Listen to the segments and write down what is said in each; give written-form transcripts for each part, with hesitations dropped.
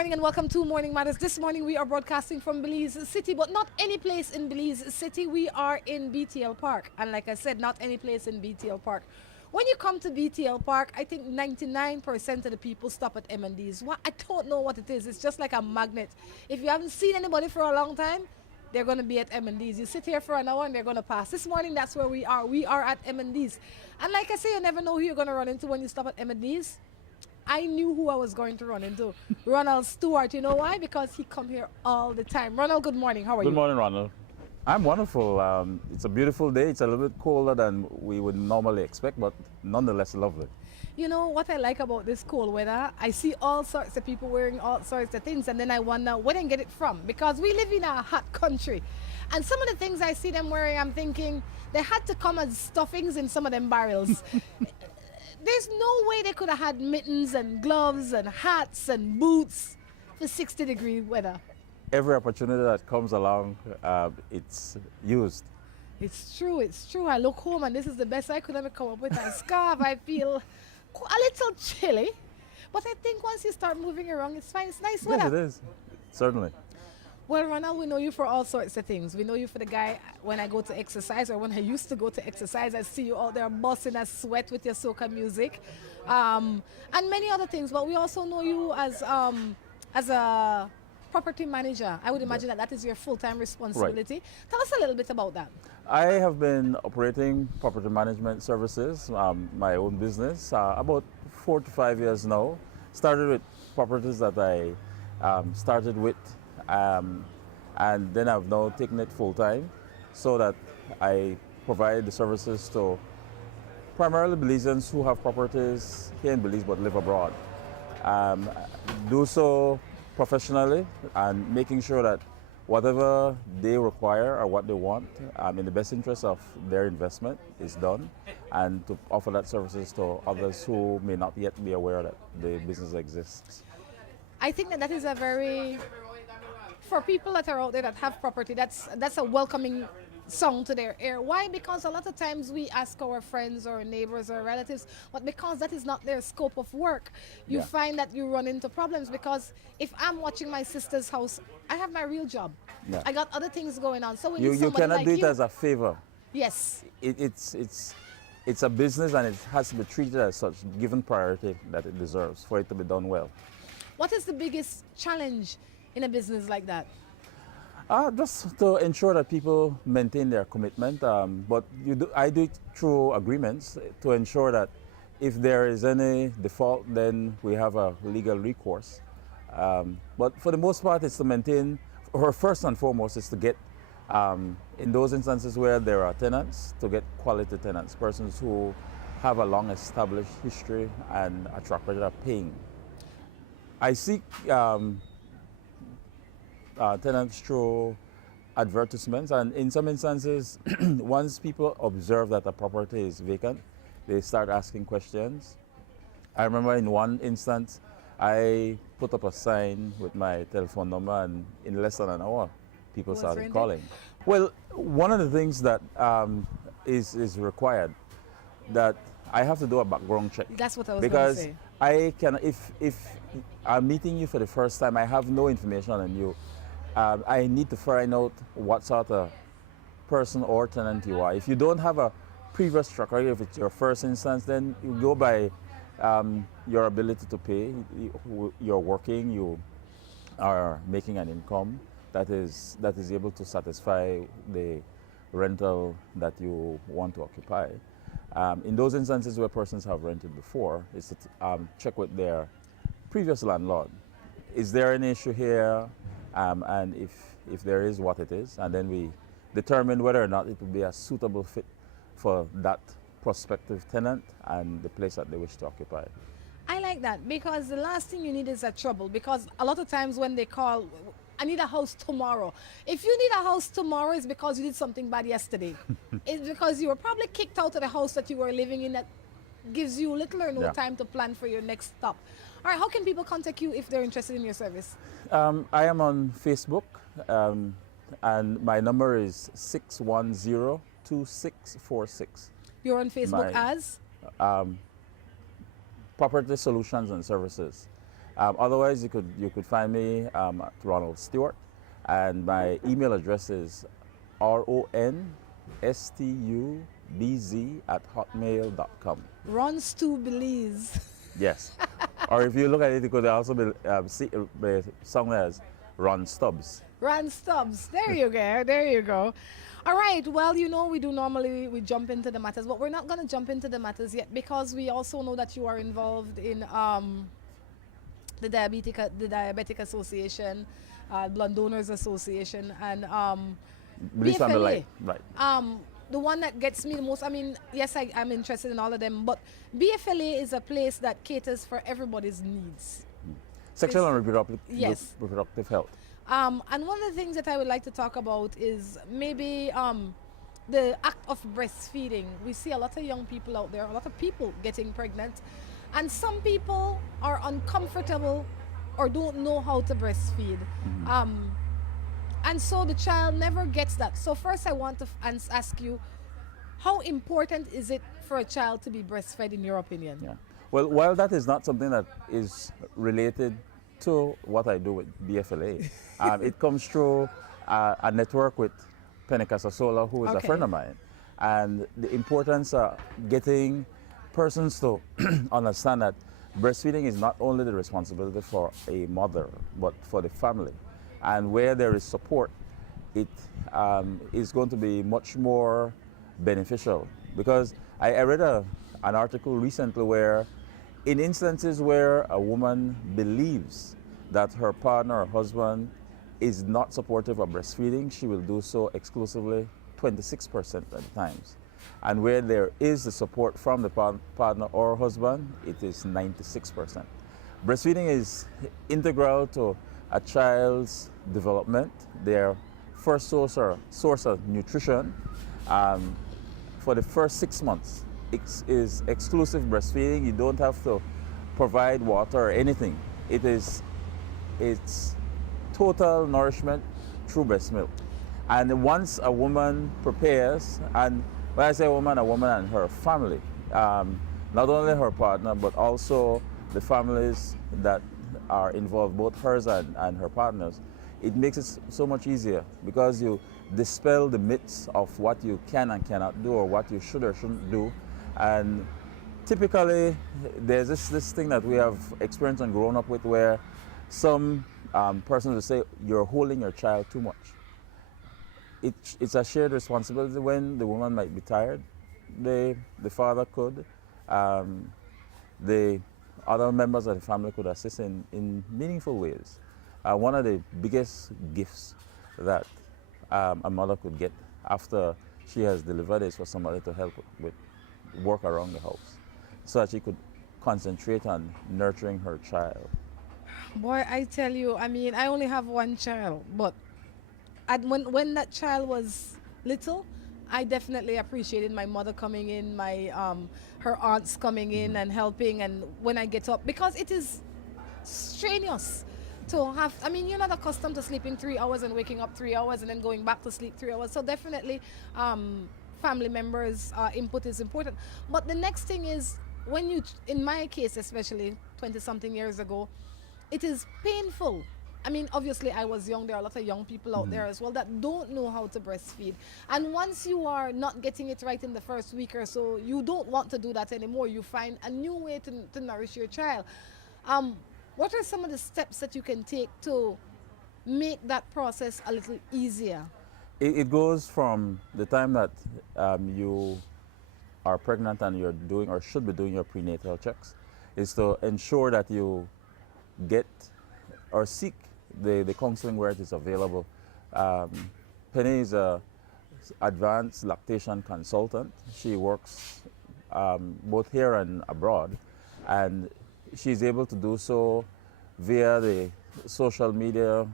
morning and welcome to Morning Matters. This morning we are broadcasting from Belize City, but not any place in Belize City. We are in BTL Park. And like I said, not any place in BTL Park. When you come to BTL Park, I think 99% of the people stop at M&D's. I don't know what it is. It's just like a magnet. If you haven't seen anybody for a long time, they're going to be at M&D's. You sit here for an hour and they're going to pass. This morning, that's where we are. We are at M&D's. And like I say, you never know who you're going to run into when you stop at M&D's. I knew who I was going to run into. Ronald Stuart. You know why? Because he come here all the time. Ronald, good morning. How are you? Good morning, Ronald. I'm wonderful. It's a beautiful day. It's a little bit colder than we would normally expect, but nonetheless lovely. You know what I like about this cold weather? I see all sorts of people wearing all sorts of things, and then I wonder where they get it from. Because we live in a hot country. And some of the things I see them wearing, I'm thinking they had to come as stuffings in some of them barrels. There's no way they could have had mittens and gloves and hats and boots for 60-degree weather. Every opportunity that comes along, it's used. It's true, it's true. I look home and this is the best I could ever come up with. A scarf, I feel a little chilly. But I think once you start moving around, it's fine. It's nice weather. Yes, it is. Certainly. Well, Ronald, we know you for all sorts of things. We know you for the guy when I go to exercise, or when I used to go to exercise, I see you out there busting a sweat with your soca music, and many other things. But we also know you as a property manager. I would imagine that is your full-time responsibility. Right. Tell us a little bit about that. I have been operating property management services, my own business, about 4 to 5 years now. Started with properties that I started with. And then I've now taken it full time so that I provide the services to primarily Belizeans who have properties here in Belize but live abroad. Do so professionally and making sure that whatever they require or what they want in the best interest of their investment is done, and to offer that services to others who may not yet be aware that the business exists. I think that is a very... For people that are out there that have property, that's a welcoming song to their ear. Why? Because a lot of times we ask our friends or neighbors or relatives, but because that is not their scope of work, you find that you run into problems. Because if I'm watching my sister's house, I have my real job. Yeah. I got other things going on. So when you cannot like do it as a favor. Yes. It's a business and it has to be treated as such, given priority that it deserves for it to be done well. What is the biggest challenge in a business like that? Just to ensure that people maintain their commitment, but I do it through agreements to ensure that if there is any default, then we have a legal recourse. But for the most part, it's to maintain, or first and foremost, is to get, in those instances where there are tenants, to get quality tenants, persons who have a long established history and a track record of paying. I seek tenants through advertisements, and in some instances, once people observe that a property is vacant, they start asking questions. I remember in one instance, I put up a sign with my telephone number, and in less than an hour, people started calling. Well, one of the things that is required, that I have to do a background check. That's what I was going to say. Because I can, if I'm meeting you for the first time, I have no information on you. I need to find out what sort of person or tenant you are. If you don't have a previous track record, if it's your first instance, then you go by your ability to pay. You're working, you are making an income that is able to satisfy the rental that you want to occupy. In those instances where persons have rented before, is to check with their previous landlord. Is there an issue here? And if there is, what it is, and then we determine whether or not it would be a suitable fit for that prospective tenant and the place that they wish to occupy. I like that, because the last thing you need is a trouble. Because a lot of times when they call, I need a house tomorrow. If you need a house tomorrow, it's because you did something bad yesterday. It's because you were probably kicked out of the house that you were living in, that gives you little or no time to plan for your next stop. All right, how can people contact you if they're interested in your service? I am on Facebook, and my number is 610-2646. You're on Facebook as? Property Solutions and Services. Otherwise, you could find me at Ronald Stuart, and my email address is ronstubz@hotmail.com. Ron Stu Belize. Yes. Or if you look at it, it could also be sung as Ron Stubbs. Ron Stubbs. There you go. There you go. All right. Well, you know, we jump into the matters, but we're not going to jump into the matters yet because we also know that you are involved in the Diabetic Association, Blood Donors Association, and Belize Family BFLA. Life, right. The one that gets me the most, I mean, yes, I'm interested in all of them, but BFLA is a place that caters for everybody's needs. Sexual and reproductive, Yes. reproductive health. And one of the things that I would like to talk about is maybe the act of breastfeeding. We see a lot of young people out there, a lot of people getting pregnant, and some people are uncomfortable or don't know how to breastfeed. And so the child never gets that. So first I want to ask you, how important is it for a child to be breastfed in your opinion? Yeah. Well, while that is not something that is related to what I do with BFLA, it comes through a network with Penny Casasola, who is a Okay. friend of mine. And the importance of getting persons to understand that breastfeeding is not only the responsibility for a mother, but for the family. And where there is support, it is going to be much more beneficial. Because I read an article recently where in instances where a woman believes that her partner or husband is not supportive of breastfeeding, she will do so exclusively 26% at times. And where there is the support from the partner or husband, it is 96%. Breastfeeding is integral to a child's development, their first source of nutrition. For the first 6 months, it is exclusive breastfeeding. You don't have to provide water or anything. It's total nourishment through breast milk. And once a woman prepares, and when I say a woman and her family, not only her partner, but also the families that are involved, both hers and her partners, it makes it so much easier because you dispel the myths of what you can and cannot do or what you should or shouldn't do. And typically, there's this thing that we have experienced and grown up with where some persons will say, you're holding your child too much. It's a shared responsibility. When the woman might be tired, the father could, the other members of the family could assist in meaningful ways. One of the biggest gifts that a mother could get after she has delivered is for somebody to help with work around the house so that she could concentrate on nurturing her child. Boy, I tell you, I mean, I only have one child, but when that child was little, I definitely appreciated my mother coming in, my her aunts coming in and helping, and when I get up, because it is strenuous to have. I mean, you're not accustomed to sleeping 3 hours and waking up 3 hours and then going back to sleep 3 hours. So definitely, family members' input is important. But the next thing is when you, in my case especially, 20-something years ago, it is painful. I mean, obviously I was young. There are a lot of young people out there as well that don't know how to breastfeed. And once you are not getting it right in the first week or so, you don't want to do that anymore. You find a new way to nourish your child. What are some of the steps that you can take to make that process a little easier? It goes from the time that you are pregnant and you're doing or should be doing your prenatal checks, is to ensure that you get or seek the counseling where it is available. Penny is an advanced lactation consultant. She works both here and abroad, and she's able to do so via the social media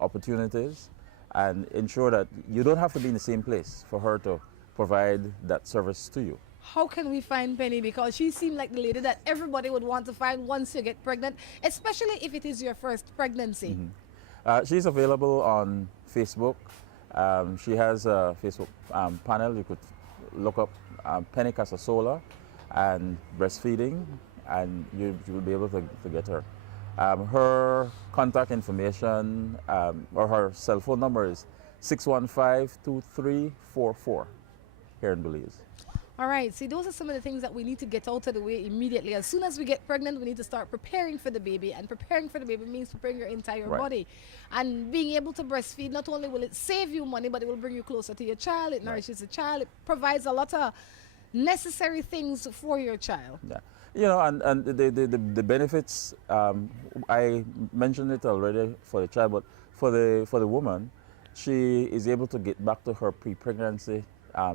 opportunities and ensure that you don't have to be in the same place for her to provide that service to you. How can we find Penny? Because she seemed like the lady that everybody would want to find once you get pregnant, especially if it is your first pregnancy. She's available on Facebook. She has a Facebook panel. You could look up Penny Casasola and breastfeeding, and you will be able to get her. Her contact information or her cell phone number is 615-2344 here in Belize. All right, see, those are some of the things that we need to get out of the way immediately. As soon as we get pregnant, we need to start preparing for the baby. And preparing for the baby means preparing your entire body. And being able to breastfeed, not only will it save you money, but it will bring you closer to your child. It nourishes the child. It provides a lot of necessary things for your child. Yeah. You know, and the benefits, I mentioned it already for the child, but for the woman, she is able to get back to her pre-pregnancy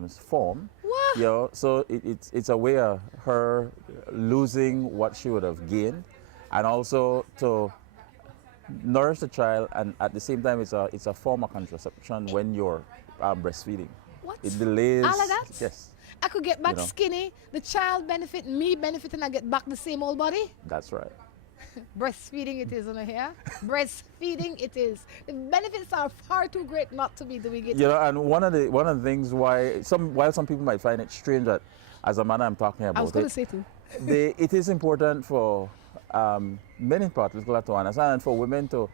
form. What? You know, so it's a way of her losing what she would have gained, and also to nourish the child, and at the same time it's a form of contraception when you're breastfeeding. What? It delays. All of that? Yes. I could get back skinny, the child benefit, me benefit, and I get back the same old body? That's right. Breastfeeding it is, on here. Breastfeeding it is. The benefits are far too great not to be doing it. You know, and one of the things while some people might find it strange that as a man I'm talking about I was going to say too. it is important for men in particular to understand, and for women to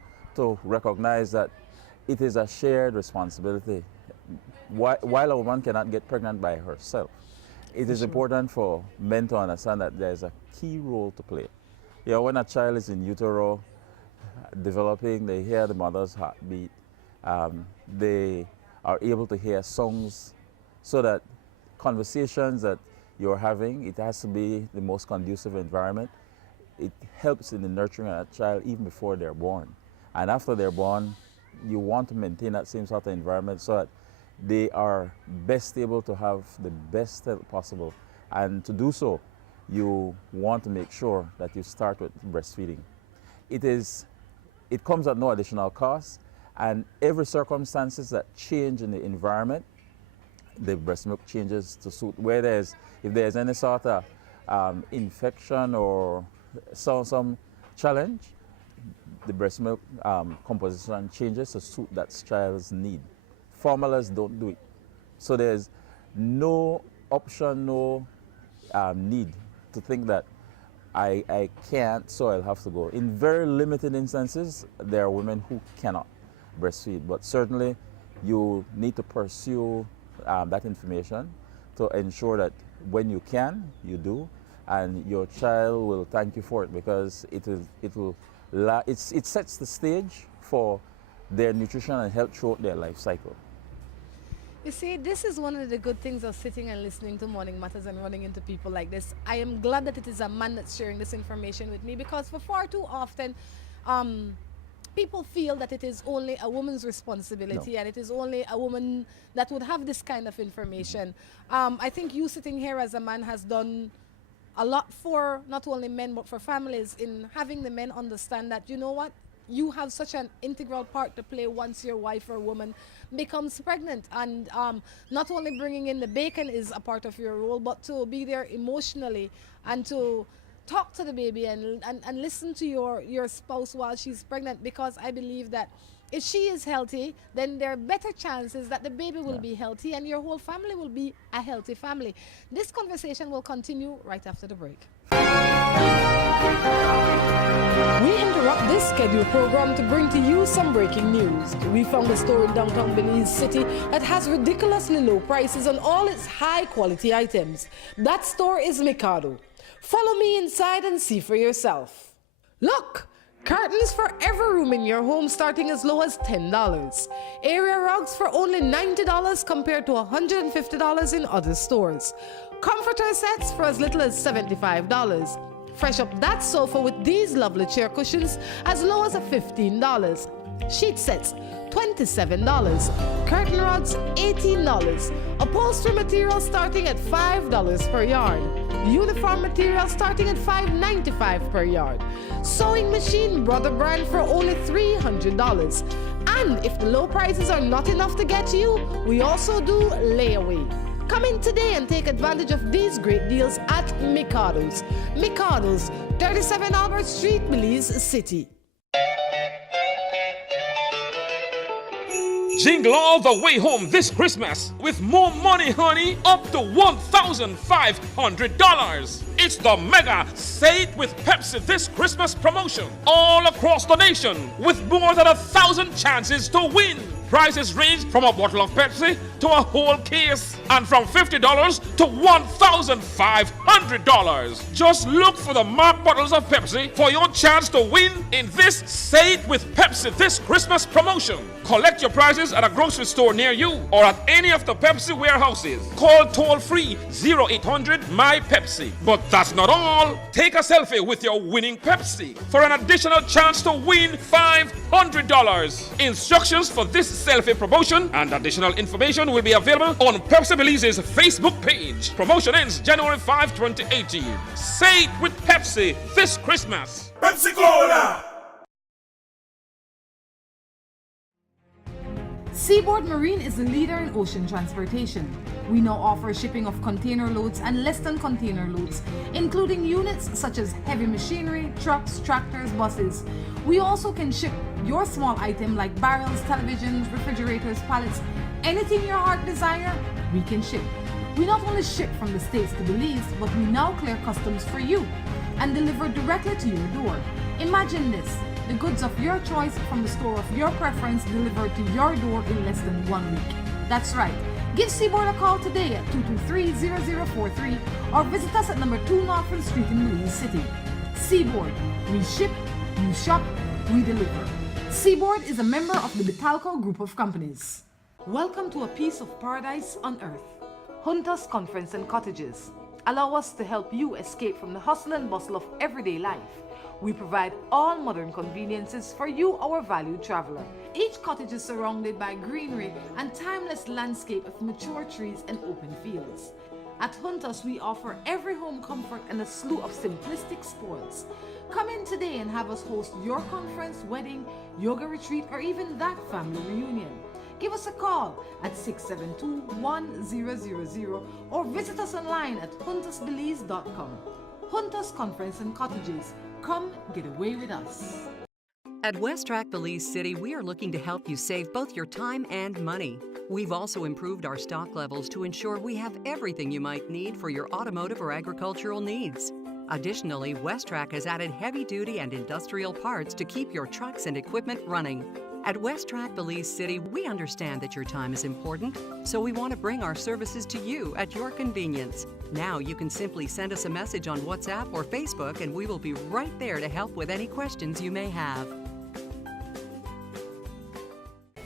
recognize that it is a shared responsibility. While a woman cannot get pregnant by herself, it is important for men to understand that there's a key role to play. You know, when a child is in utero, developing, they hear the mother's heartbeat. They are able to hear songs, so that conversations that you're having, it has to be the most conducive environment. It helps in the nurturing of that child even before they're born. And after they're born, you want to maintain that same sort of environment so that they are best able to have the best health possible. And to do so, you want to make sure that you start with breastfeeding. It comes at no additional cost, and every circumstances that change in the environment, the breast milk changes to suit. If there's any sort of infection or some challenge, the breast milk composition changes to suit that child's need. Formulas don't do it. So there's no option, no need to think that I can't, so I'll have to go. In very limited instances, there are women who cannot breastfeed, but certainly you need to pursue that information to ensure that when you can, you do, and your child will thank you for it, because it sets the stage for their nutrition and health throughout their life cycle. You see, this is one of the good things of sitting and listening to Morning Matters and running into people like this. I am glad that it is a man that's sharing this information with me, because for far too often, people feel that it is only a woman's responsibility, and it is only a woman that would have this kind of information. I think you sitting here as a man has done a lot for not only men but for families, in having the men understand that, you know what, you have such an integral part to play once your wife or woman becomes pregnant. And not only bringing in the bacon is a part of your role, but to be there emotionally and to talk to the baby and listen to your spouse while she's pregnant, because I believe that if she is healthy, then there are better chances that the baby will be healthy and your whole family will be a healthy family. This conversation will continue right after the break. We interrupt this scheduled program to bring to you some breaking news. We found a store in downtown Belize City that has ridiculously low prices on all its high quality items. That store is Mikado. Follow me inside and see for yourself. Look! Curtains for every room in your home starting as low as $10. Area rugs for only $90 compared to $150 in other stores. Comforter sets for as little as $75. Fresh up that sofa with these lovely chair cushions as low as $15. Sheet sets, $27. Curtain rods, $18. Upholstery material starting at $5 per yard. Uniform material starting at $5.95 per yard. Sewing machine Brother brand for only $300. And if the low prices are not enough to get you, we also do layaway. Come in today and take advantage of these great deals at Mikado's. Mikado's, 37 Albert Street, Belize City. Jingle all the way home this Christmas with more money, honey, up to $1,500. It's the mega Say It with Pepsi this Christmas promotion all across the nation with more than 1,000 chances to win. Prizes range from a bottle of Pepsi to a whole case and from $50 to $1,500. Just look for the marked bottles of Pepsi for your chance to win in this Say It with Pepsi this Christmas promotion. Collect your prizes at a grocery store near you or at any of the Pepsi warehouses. Call toll-free 0800-MY-PEPSI. But that's not all. Take a selfie with your winning Pepsi for an additional chance to win $500. Instructions for this selfie promotion and additional information will be available on Pepsi Belize's Facebook page. Promotion ends January 5, 2018. Say it with Pepsi this Christmas. Pepsi Cola! Seaboard Marine is the leader in ocean transportation. We now offer shipping of container loads and less than container loads, including units such as heavy machinery, trucks, tractors, buses. We also can ship your small item like barrels, televisions, refrigerators, pallets, anything your heart desire, we can ship. We not only ship from the States to Belize, but we now clear customs for you and deliver directly to your door. Imagine this. The goods of your choice from the store of your preference delivered to your door in less than 1 week. That's right. Give Seaboard a call today at 223-0043 or visit us at number 2 Norfolk Street in Belize City. Seaboard. We ship, you shop, we deliver. Seaboard is a member of the Betalco Group of Companies. Welcome to a piece of paradise on earth. Hunters Conference and Cottages. Allow us to help you escape from the hustle and bustle of everyday life. We provide all modern conveniences for you, our valued traveler. Each cottage is surrounded by greenery and timeless landscape of mature trees and open fields. At Hunters, we offer every home comfort and a slew of simplistic spoils. Come in today and have us host your conference, wedding, yoga retreat, or even that family reunion. Give us a call at 672-1000 or visit us online at huntersbelize.com. Hunters Conference and Cottages. Come get away with us. At WestTrack Belize City, we are looking to help you save both your time and money. We've also improved our stock levels to ensure we have everything you might need for your automotive or agricultural needs. Additionally, WestTrack has added heavy-duty and industrial parts to keep your trucks and equipment running. At WestTrack Belize City, we understand that your time is important, so we want to bring our services to you at your convenience. Now you can simply send us a message on WhatsApp or Facebook and we will be right there to help with any questions you may have.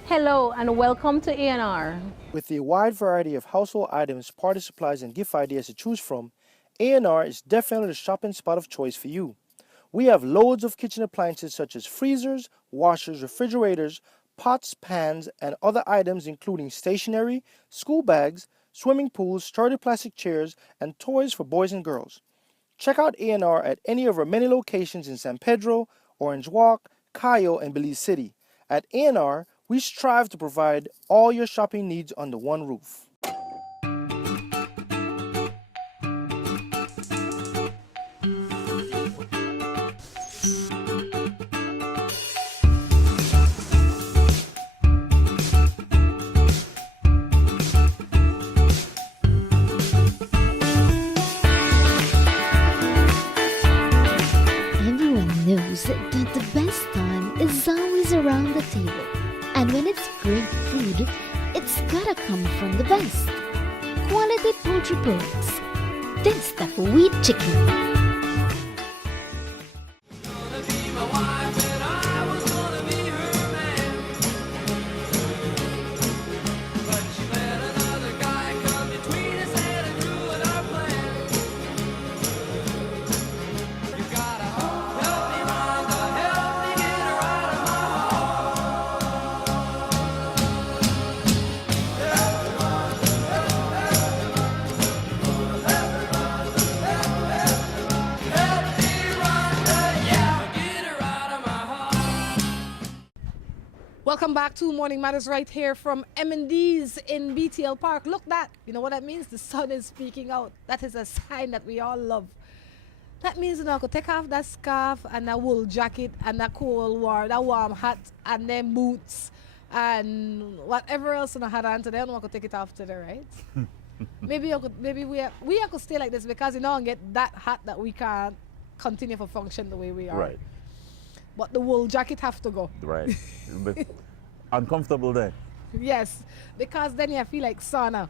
Hello and welcome to A&R. With a wide variety of household items, party supplies, and gift ideas to choose from, A&R is definitely the shopping spot of choice for you. We have loads of kitchen appliances such as freezers, washers, refrigerators, pots, pans, and other items including stationery, school bags, swimming pools, sturdy plastic chairs, and toys for boys and girls. Check out A&R at any of our many locations in San Pedro, Orange Walk, Cayo, and Belize City. At A&R, we strive to provide all your shopping needs under one roof. That the best time is always around the table. And when it's great food, it's gotta come from the best. Quality poultry products. That's the wheat chicken. Welcome back to Morning Matters right here from M&D's in BTL Park. Look that. You know what that means? The sun is speaking out. That is a sign that we all love. That means you know I could take off that scarf and that wool jacket and that cold war, that warm hat and then boots and whatever else I had on today, I don't want to take it off today, right? maybe we could stay like this because and get that hot that we can't continue to function the way we are. Right. But the wool jacket have to go. Right. But uncomfortable then. Yes, because then you feel like sauna.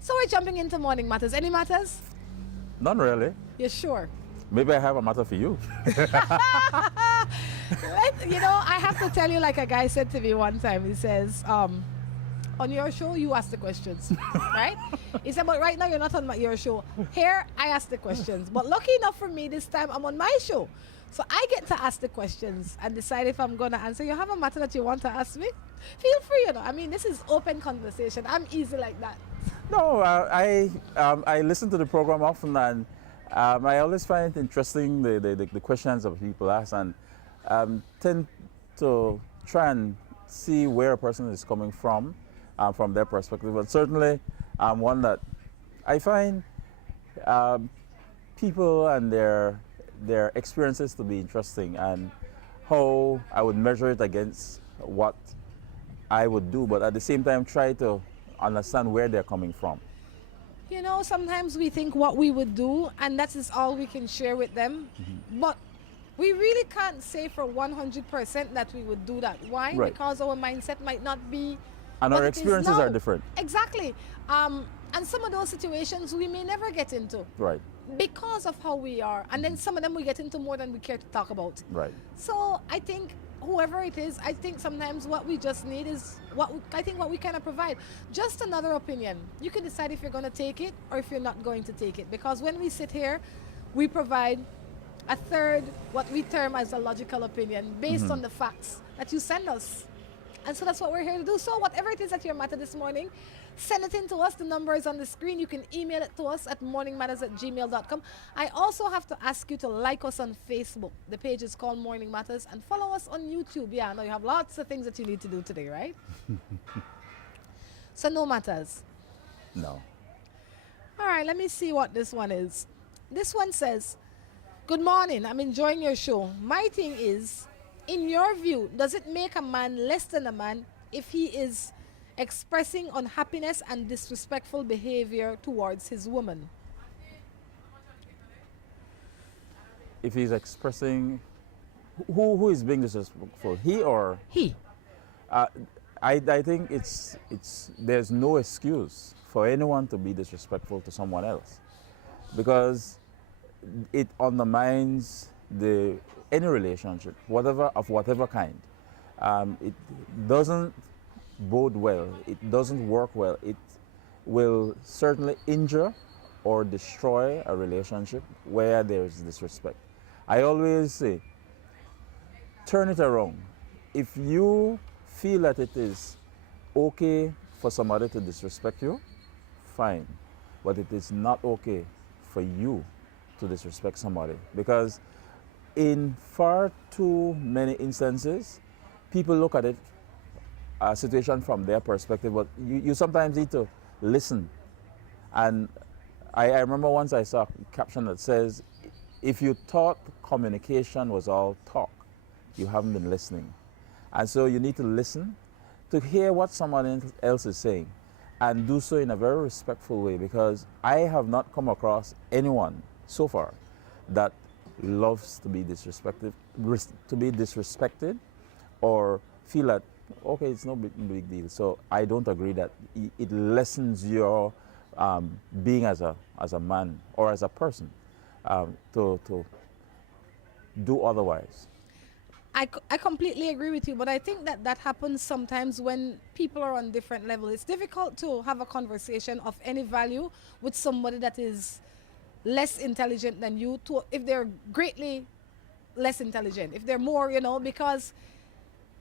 So we're jumping into morning matters. Any matters? None really. You sure? Maybe I have a matter for you. I have to tell you, like a guy said to me one time, he says, on your show, you ask the questions, right? He said, but right now you're not on your show. Here, I ask the questions. But lucky enough for me, this time I'm on my show. So I get to ask the questions and decide if I'm going to answer. You have a matter that you want to ask me? Feel free, I mean, this is open conversation. I'm easy like that. No, I listen to the program often, and I always find it interesting the questions that people ask, and tend to try and see where a person is coming from their perspective. But certainly, one that I find people and their experiences to be interesting, and how I would measure it against what I would do, but at the same time try to understand where they're coming from. Sometimes we think what we would do, and that is all we can share with them. Mm-hmm. But we really can't say for 100% that we would do that. Why? Right. Because our mindset might not be. And our experiences are different. Exactly. And some of those situations we may never get into. Right. Because of how we are. And then some of them we get into more than we care to talk about. Right. So I think whoever it is, I think sometimes what we just need is what we kind provide. Just another opinion. You can decide if you're going to take it or if you're not going to take it. Because when we sit here, we provide a third, what we term as a logical opinion, based on the facts that you send us. And so that's what we're here to do. So whatever it is that your matter this morning, send it in to us. The number is on the screen. You can email it to us at morningmatters@gmail.com. I also have to ask you to like us on Facebook. The page is called Morning Matters. And follow us on YouTube. Yeah, I know you have lots of things that you need to do today, right? So no matters. No. All right, let me see what this one is. This one says, good morning. I'm enjoying your show. My thing is, in your view, does it make a man less than a man if he is expressing unhappiness and disrespectful behavior towards his woman? If he's expressing, who is being disrespectful? He or? He. I think there's no excuse for anyone to be disrespectful to someone else, because it undermines any relationship, whatever kind. It doesn't bode well. It doesn't work well. It will certainly injure or destroy a relationship where there is disrespect. I always say, turn it around. If you feel that it is okay for somebody to disrespect you, fine. But it is not okay for you to disrespect somebody, because in far too many instances, people look at a situation from their perspective, but you sometimes need to listen. And I remember once I saw a caption that says, if you thought communication was all talk, you haven't been listening. And so you need to listen to hear what someone else is saying, and do so in a very respectful way, because I have not come across anyone so far that loves to be disrespected, or feel that, okay, it's no big deal. So I don't agree that it lessens your being as a man or as a person to do otherwise. I completely agree with you, but I think that happens sometimes when people are on different levels. It's difficult to have a conversation of any value with somebody that is less intelligent than you, if they're greatly less intelligent, if they're more, because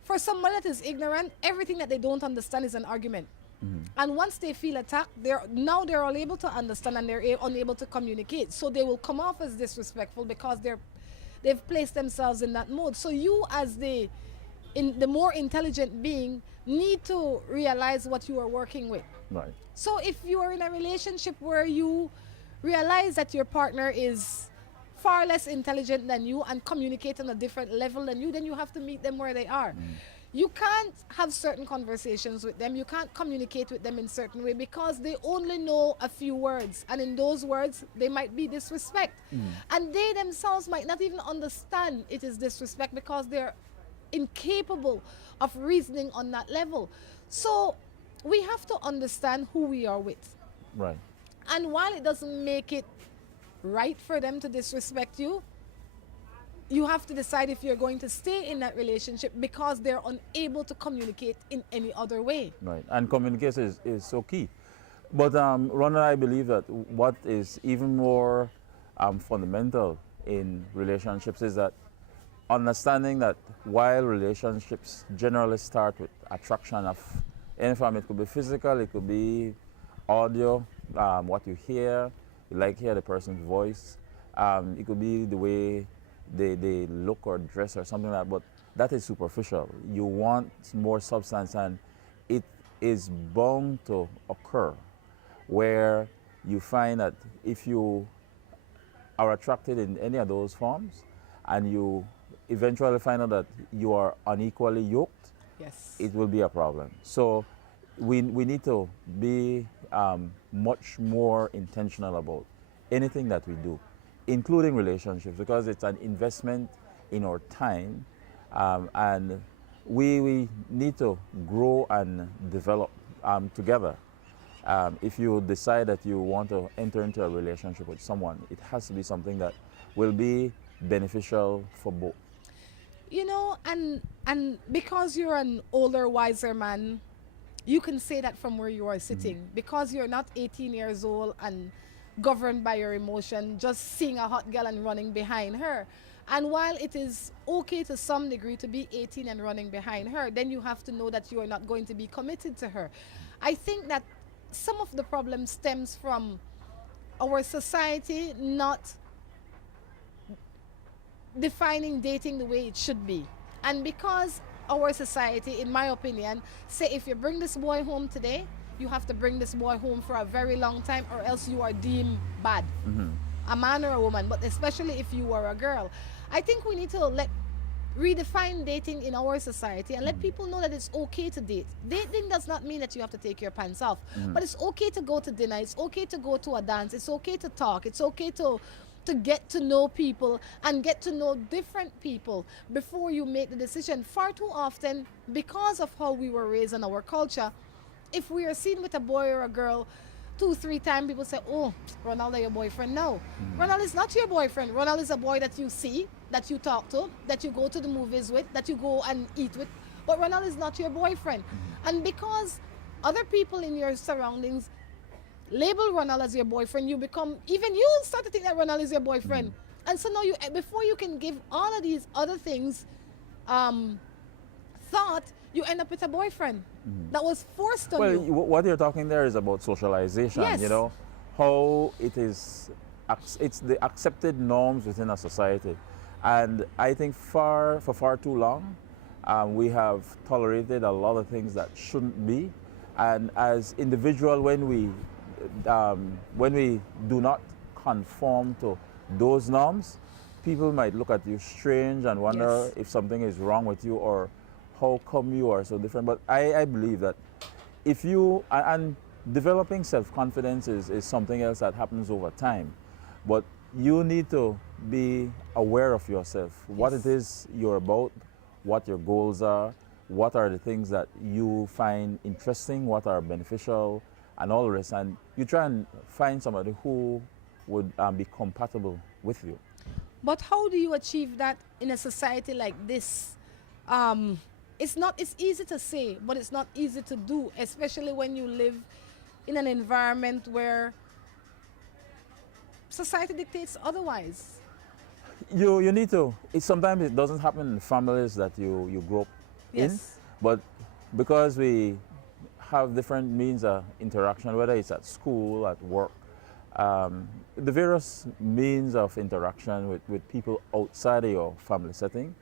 for someone that is ignorant, everything that they don't understand is an argument. Mm-hmm. And once they feel attacked, they're all able to understand, and they're unable to communicate. So they will come off as disrespectful because they've placed themselves in that mode. So you, as the more intelligent being, need to realize what you are working with. Right. So if you are in a relationship where you realize that your partner is far less intelligent than you and communicate on a different level than you, then you have to meet them where they are. You can't have certain conversations with them. You can't communicate with them in certain way because they only know a few words, and in those words they might be disrespect, and they themselves might not even understand it is disrespect because they're incapable of reasoning on that level. So we have to understand who we are with, Right. and while it doesn't make it right for them to disrespect you, you have to decide if you're going to stay in that relationship because they're unable to communicate in any other way. Right. And communication is so key. But Ronald, I believe that what is even more fundamental in relationships is that understanding that while relationships generally start with attraction of any form, it could be physical, it could be audio, what you hear, you like hear the person's voice, it could be the way they look or dress or something like that, but that is superficial. You want more substance, and it is bound to occur where you find that if you are attracted in any of those forms and you eventually find out that you are unequally yoked, Yes. it will be a problem. So we need to be much more intentional about anything that we do, including relationships, because it's an investment in our time, and we need to grow and develop together. If you decide that you want to enter into a relationship with someone, it has to be something that will be beneficial for both. You know, and because you're an older, wiser man, you can say that from where you are sitting, because you're not 18 years old and governed by your emotion, just seeing a hot girl and running behind her. And while it is okay to some degree to be 18 and running behind her, then you have to know that you are not going to be committed to her. I think that some of the problem stems from our society not defining dating the way it should be. And because our society, in my opinion, say if you bring this boy home today, you have to bring this boy home for a very long time or else you are deemed bad. A man or a woman, but especially if you are a girl. I think we need to redefine dating in our society and let people know that it's okay to date. Dating does not mean that you have to take your pants off, but it's okay to go to dinner, it's okay to go to a dance, it's okay to talk, it's okay to get to know people and get to know different people before you make the decision. Far too often, because of how we were raised in our culture, if we are seen with a boy or a girl 2-3 times, people say, oh, Ronald is your boyfriend. No, Ronald is not your boyfriend. Ronald is a boy that you see, that you talk to, that you go to the movies with, that you go and eat with, but Ronald is not your boyfriend. And because other people in your surroundings label Ronald as your boyfriend, you become, even you start to think that Ronald is your boyfriend. And so now you, before you can give all of these other things thought, you end up with a boyfriend that was forced on you. Well, what you're talking there is about socialization, Yes. you know, how it is, it's the accepted norms within a society. And I think for far too long, we have tolerated a lot of things that shouldn't be. And as individual, when we do not conform to those norms, people might look at you strange and wonder Yes. if something is wrong with you or how come you are so different. But I believe that if you, and developing self-confidence is something else that happens over time, but you need to be aware of yourself, what it is you're about, what your goals are, what are the things that you find interesting, what are beneficial, and all the rest. And you try and find somebody who would be compatible with you. But how do you achieve that in a society like this? It's easy to say, but it's not easy to do, especially when you live in an environment where society dictates otherwise. You need to, sometimes it doesn't happen in families that you grow up in, Yes. but because we have different means of interaction, whether it's at school, at work, the various means of interaction with people outside of your family setting,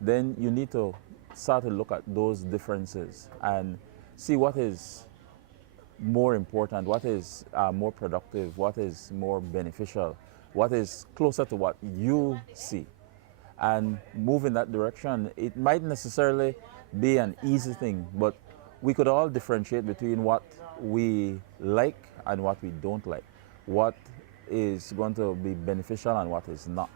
then you need to start to look at those differences and see what is more important, what is more productive, what is more beneficial, what is closer to what you see, and move in that direction. It might necessarily be an easy thing, but we could all differentiate between what we like and what we don't like, what is going to be beneficial and what is not.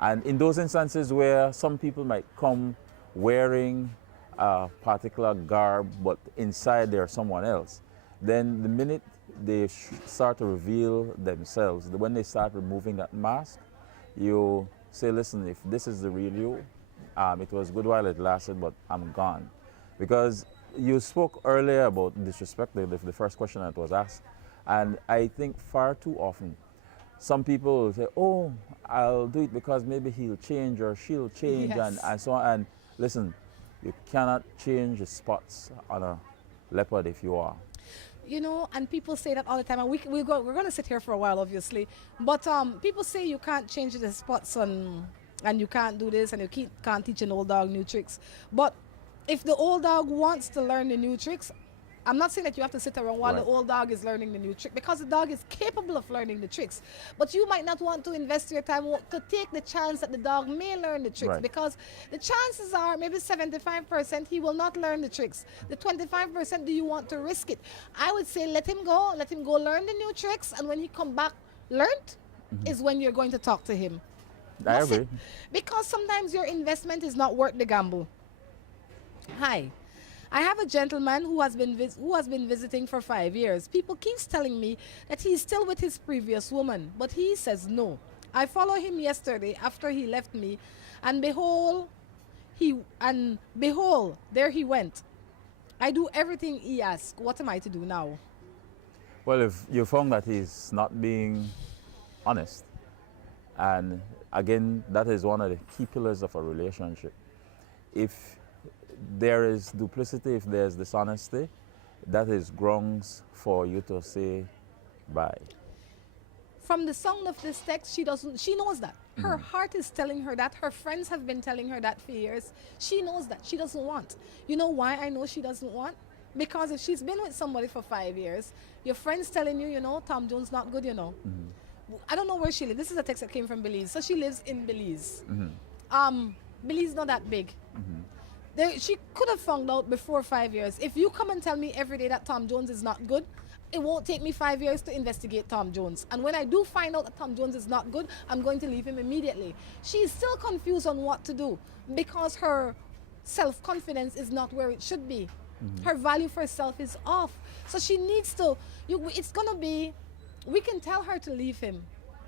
And in those instances where some people might come wearing a particular garb, but inside they're someone else, then the minute they start to reveal themselves, when they start removing that mask, you say, listen, if this is the real you, it was good while it lasted, but I'm gone. Because you spoke earlier about disrespect, the first question that was asked, and I think far too often, some people will say, oh, I'll do it because maybe he'll change or she'll change, Yes. and so on. And listen, you cannot change the spots on a leopard if you are. You know, and people say that all the time, and we're going to sit here for a while, obviously, but people say you can't change the spots and you can't do this and you can't teach an old dog new tricks. But if the old dog wants to learn the new tricks, I'm not saying that you have to sit around while Right. the old dog is learning the new trick, because the dog is capable of learning the tricks. But you might not want to invest your time to take the chance that the dog may learn the tricks, Right. because the chances are maybe 75% he will not learn the tricks. The 25%, do you want to risk it? I would say let him go learn the new tricks, and when he come back learned is when you're going to talk to him. I That's agree. it. Because sometimes your investment is not worth the gamble. Hi. I have a gentleman who has been visiting for 5 years. People keeps telling me that he's still with his previous woman, but he says no. I follow him yesterday after he left me, and behold, there he went. I do everything he asks. What am I to do now? Well, if you found that he's not being honest, and again, that is one of the key pillars of a relationship. If there is duplicity, if there's dishonesty, that is grounds for you to say bye. From the sound of this text, she knows that. Her heart is telling her that. Her friends have been telling her that for years. She knows that. She doesn't want. You know why I know she doesn't want? Because if she's been with somebody for 5 years, your friend's telling you, you know, Tom Jones not good, you know. I don't know where she lives. This is a text that came from Belize. So she lives in Belize. Belize not that big. She could have found out before 5 years. If you come and tell me every day that Tom Jones is not good, it won't take me 5 years to investigate Tom Jones. And when I do find out that Tom Jones is not good, I'm going to leave him immediately. She's still confused on what to do because her self-confidence is not where it should be. Her value for herself is off. So she needs to, it's going to be, we can tell her to leave him,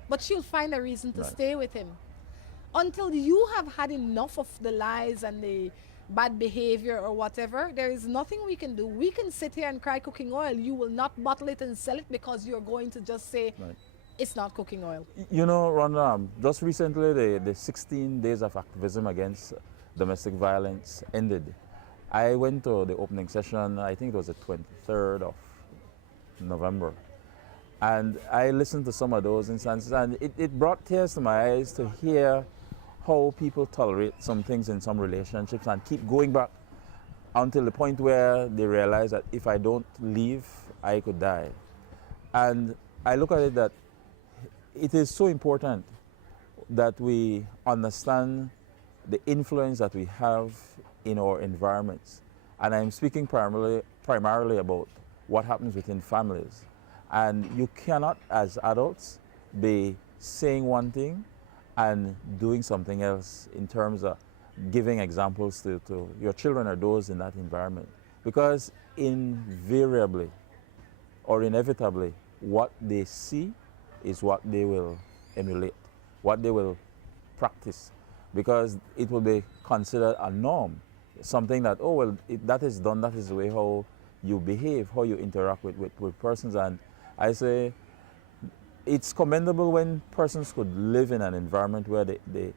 but she'll find a reason to stay with him. Until you have had enough of the lies and the bad behavior or whatever, there is nothing we can do. We can sit here and cry cooking oil. You will not bottle it and sell it because you're going to just say it's not cooking oil. You know, Rhonda, just recently the 16 days of activism against domestic violence ended. I went to the opening session, I think it was the 23rd of November. And I listened to some of those instances, and it brought tears to my eyes to hear how people tolerate some things in some relationships and keep going back until the point where they realize that if I don't leave, I could die. And I look at it that it is so important that we understand the influence that we have in our environments. And I'm speaking primarily about what happens within families. And you cannot, as adults, be saying one thing and doing something else in terms of giving examples to your children or those in that environment. Because invariably or inevitably, what they see is what they will emulate, what they will practice, because it will be considered a norm, something that, oh, well, that is done, that is the way how you behave, how you interact with persons. And I say, it's commendable when persons could live in an environment where the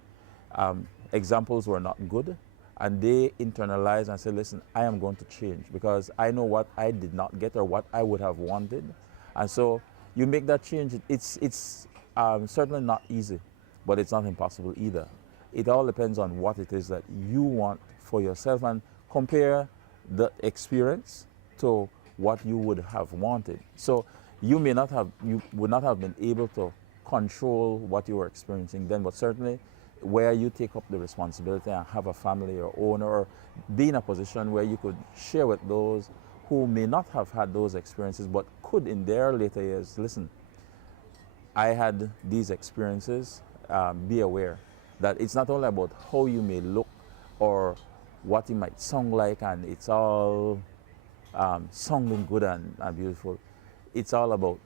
examples were not good, and they internalize and say, listen, I am going to change because I know what I did not get or what I would have wanted. And so you make that change. It's certainly not easy, but it's not impossible either. It all depends on what it is that you want for yourself, and compare the experience to what you would have wanted. So you would not have been able to control what you were experiencing then, but certainly where you take up the responsibility and have a family or owner, or be in a position where you could share with those who may not have had those experiences but could in their later years, listen, I had these experiences, be aware that it's not only about how you may look or what you might sound like, and it's all sounding good and beautiful. It's all about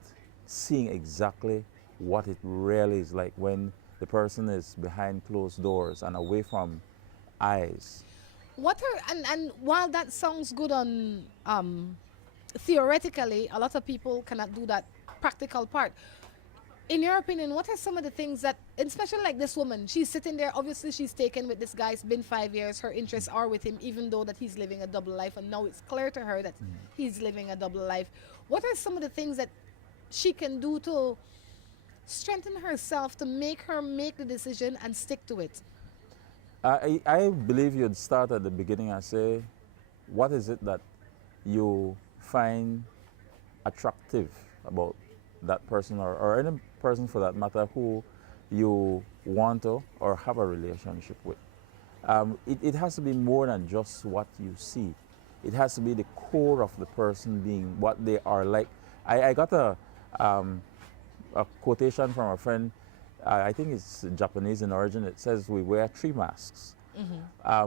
seeing exactly what it really is like when the person is behind closed doors and away from eyes. And while that sounds good on theoretically, a lot of people cannot do that practical part. In your opinion, what are some of the things that, especially like this woman, she's sitting there, obviously she's taken with this guy, it's been 5 years, her interests are with him, even though that he's living a double life, and now it's clear to her that he's living a double life. What are some of the things that she can do to strengthen herself, to make her make the decision and stick to it? I believe you'd start at the beginning and say, what is it that you find attractive about that person, or any person for that matter who you want to or have a relationship with. It has to be more than just what you see. It has to be the core of the person being what they are like. I got a quotation from a friend, I think it's Japanese in origin. It says we wear 3 masks.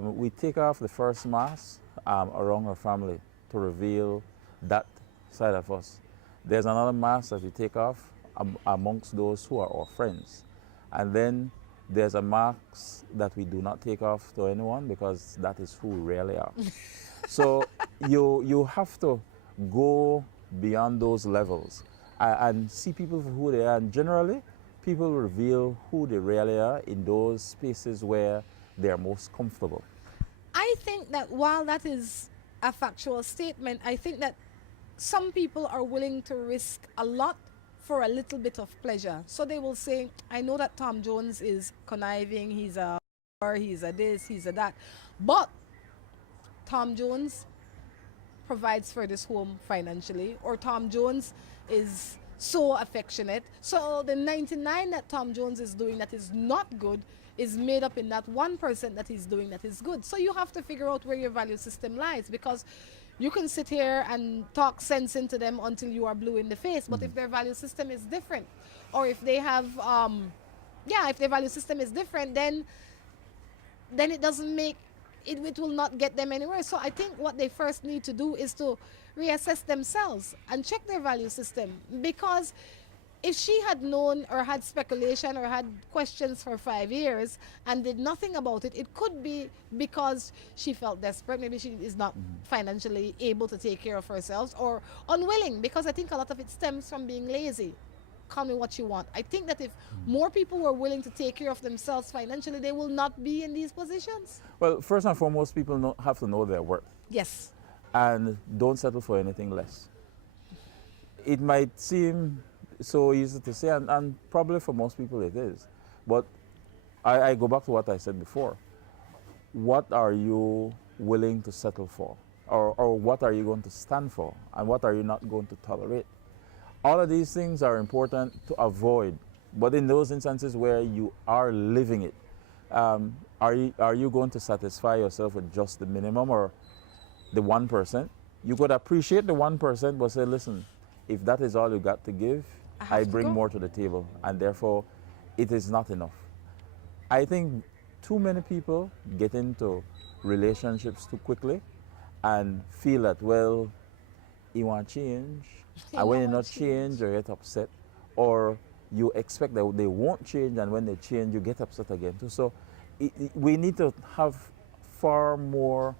We take off the first mask around our family to reveal that side of us. There's another mask that we take off amongst those who are our friends. And then there's a mask that we do not take off to anyone, because that is who we really are. So you have to go beyond those levels and see people for who they are. And generally, people reveal who they really are in those spaces where they're most comfortable. I think that while that is a factual statement, I think that some people are willing to risk a lot for a little bit of pleasure. So they will say, I know that Tom Jones is conniving, he's a this, he's a that, but Tom Jones provides for this home financially, or Tom Jones is so affectionate. So the 99 that Tom Jones is doing that is not good is made up in that 1% that he's doing that is good. So you have to figure out where your value system lies, because you can sit here and talk sense into them until you are blue in the face, but if their value system is different, or if they have, if their value system is different, then it doesn't make, it will not get them anywhere. So I think what they first need to do is to reassess themselves and check their value system, because if she had known or had speculation or had questions for 5 years and did nothing about it, it could be because she felt desperate. Maybe she is not financially able to take care of herself, or unwilling, because I think a lot of it stems from being lazy. Call me what you want. I think that if more people were willing to take care of themselves financially, they will not be in these positions. Well, first and foremost, people have to know their worth. Yes. And don't settle for anything less. It might seem so easy to say, and probably for most people it is. But I go back to what I said before. What are you willing to settle for? Or what are you going to stand for? And what are you not going to tolerate? All of these things are important to avoid. But in those instances where you are living it, are you going to satisfy yourself with just the minimum or the 1%? You could appreciate the 1%, but say, listen, if that is all you got to give, I bring more to the table, and therefore it is not enough. I think too many people get into relationships too quickly and feel that, well, you want change, and when you not change, you get upset, or you expect that they won't change, and when they change, you get upset again too. So we need to have far more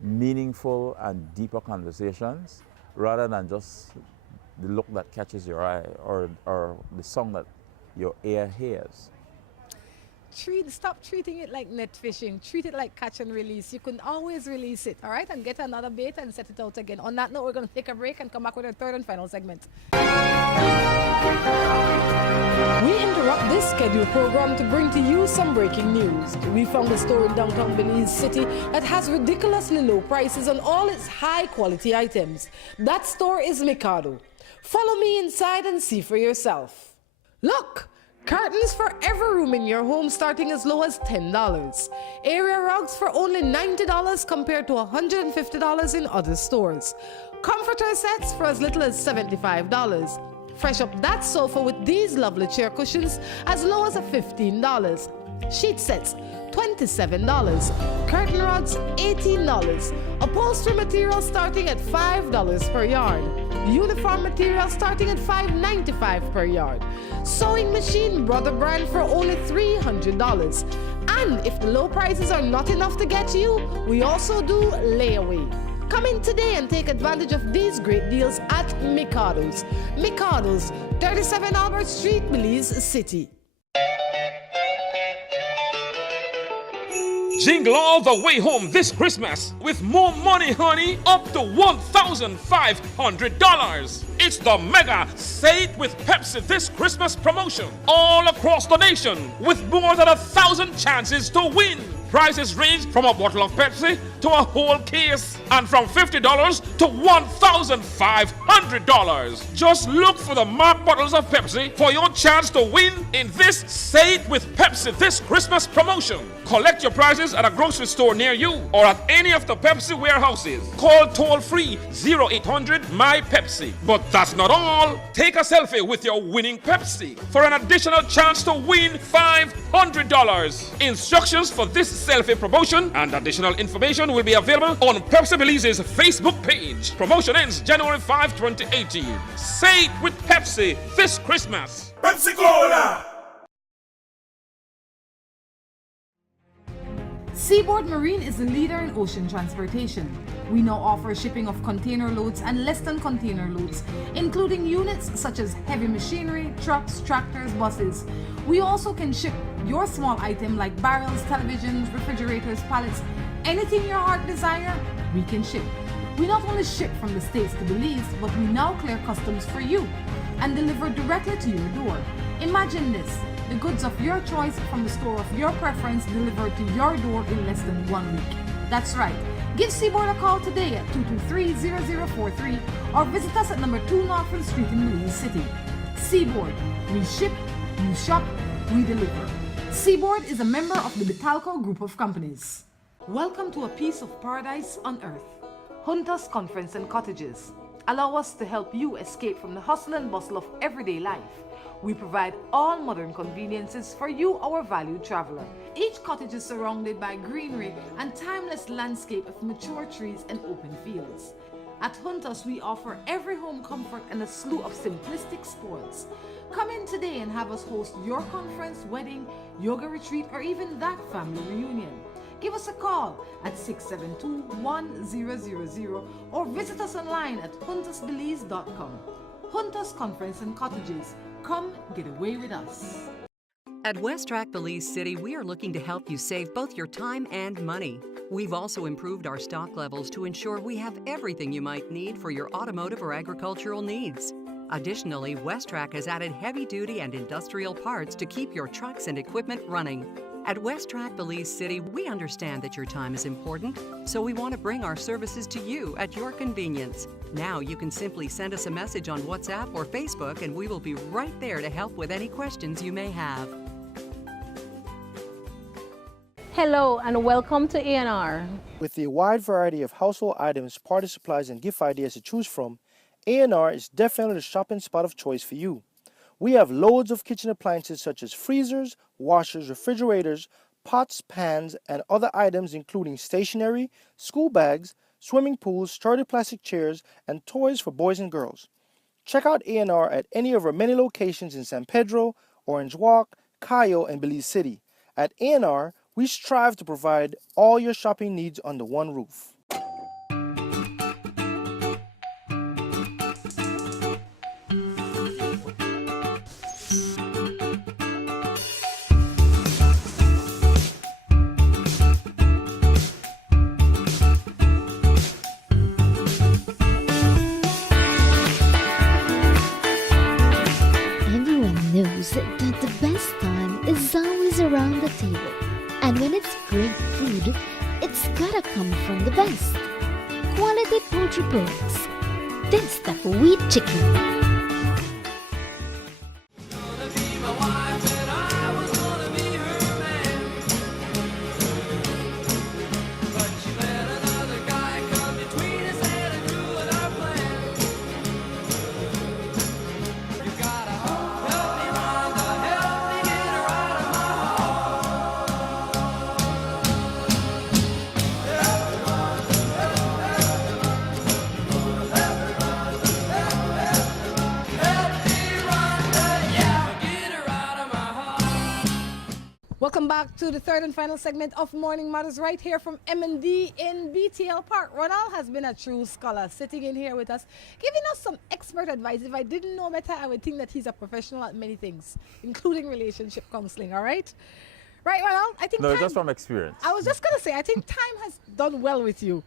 meaningful and deeper conversations rather than just the look that catches your eye or the song that your ear hears. Stop treating it like net fishing. Treat it like catch and release. You can always release it, all right, and get another bait and set it out again. On that note, we're going to take a break and come back with our third and final segment. We interrupt this scheduled program to bring to you some breaking news. We found a store in downtown Belize City that has ridiculously low prices on all its high-quality items. That store is Mikado. Follow me inside and see for yourself. Look! Curtains for every room in your home starting as low as $10. Area rugs for only $90 compared to $150 in other stores. Comforter sets for as little as $75. Fresh up that sofa with these lovely chair cushions as low as $15. Sheet sets, $27. Curtain rods, $18. Upholstery material starting at $5 per yard. Uniform material starting at $5.95 per yard. Sewing machine Brother brand for only $300. And if the low prices are not enough to get you, we also do layaway. Come in today and take advantage of these great deals at Mikado's. Mikado's, 37 Albert Street, Belize City. Jingle all the way home this Christmas with more money, honey, up to $1,500. It's the mega Say It with Pepsi this Christmas promotion all across the nation with more than 1,000 chances to win. Prices range from a bottle of Pepsi to a whole case and from $50 to $1,500. Just look for the marked bottles of Pepsi for your chance to win in this Say It with Pepsi this Christmas promotion. Collect your prizes at a grocery store near you or at any of the Pepsi warehouses. Call toll-free 0800-MY-PEPSI. But that's not all. Take a selfie with your winning Pepsi for an additional chance to win $500. Instructions for this selfie promotion and additional information will be available on Pepsi Belize's Facebook page. Promotion ends January 5, 2018. Say it with Pepsi this Christmas. Pepsi Cola! Seaboard Marine is a leader in ocean transportation. We now offer shipping of container loads and less than container loads, including units such as heavy machinery, trucks, tractors, buses. We also can ship your small item like barrels, televisions, refrigerators, pallets, anything your heart desire, we can ship. We not only ship from the States to Belize, but we now clear customs for you and deliver directly to your door. Imagine this. The goods of your choice from the store of your preference delivered to your door in less than 1 week. That's right. Give Seaboard a call today at 223-0043 or visit us at number 2 Northfield Street in Belize City. Seaboard. We ship, you shop, we deliver. Seaboard is a member of the Betalco Group of Companies. Welcome to a piece of paradise on earth. Hunters Conference and Cottages. Allow us to help you escape from the hustle and bustle of everyday life. We provide all modern conveniences for you, our valued traveler. Each cottage is surrounded by greenery and timeless landscape of mature trees and open fields. At Hunters, we offer every home comfort and a slew of simplistic spoils. Come in today and have us host your conference, wedding, yoga retreat, or even that family reunion. Give us a call at 672-1000 or visit us online at huntersbelize.com. Hunters Conference and Cottages. Come get away with us. At Westrack Belize City, we are looking to help you save both your time and money. We've also improved our stock levels to ensure we have everything you might need for your automotive or agricultural needs. Additionally, Westrack has added heavy-duty and industrial parts to keep your trucks and equipment running. At Westrack Belize City, we understand that your time is important, so we want to bring our services to you at your convenience. Now you can simply send us a message on WhatsApp or Facebook and we will be right there to help with any questions you may have. Hello and welcome to A&R. With a wide variety of household items, party supplies, and gift ideas to choose from, A&R is definitely the shopping spot of choice for you. We have loads of kitchen appliances such as freezers, washers, refrigerators, pots, pans, and other items including stationery, school bags, swimming pools, sturdy plastic chairs, and toys for boys and girls. Check out A&R at any of our many locations in San Pedro, Orange Walk, Cayo, and Belize City. At A&R, we strive to provide all your shopping needs under one roof. That the best time is always around the table. And when it's great food, it's gotta come from the best. Quality poultry products. Taste of wheat chicken. back to the third and final segment of Morning Matters right here from M&D in BTL Park. Ronald has been a true scholar sitting in here with us, giving us some expert advice. If I didn't know better, I would think that he's a professional at many things, including relationship counseling, all right? Right, Ronald? I think No, just from experience. I was just going to say, I think time has done well with you.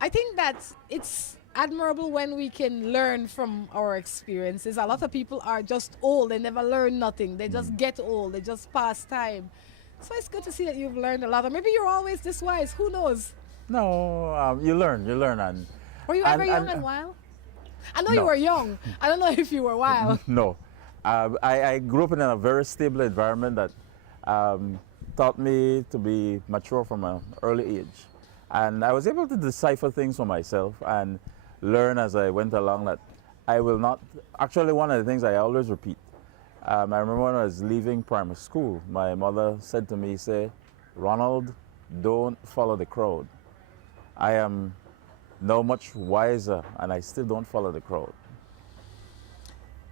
I think that it's admirable when we can learn from our experiences. A lot of people are just old. They never learn nothing. They just get old. They just pass time. So it's good to see that you've learned a lot. Or maybe you're always this wise. Who knows? No, you learn. And Were you ever young and wild? I know No. you were young. I don't know if you were wild. No. I grew up in a very stable environment that taught me to be mature from an early age. And I was able to decipher things for myself and learn as I went along that I will not. Actually, one of the things I always repeat. I remember when I was leaving primary school, my mother said to me, Ronald, don't follow the crowd. I am now much wiser and I still don't follow the crowd.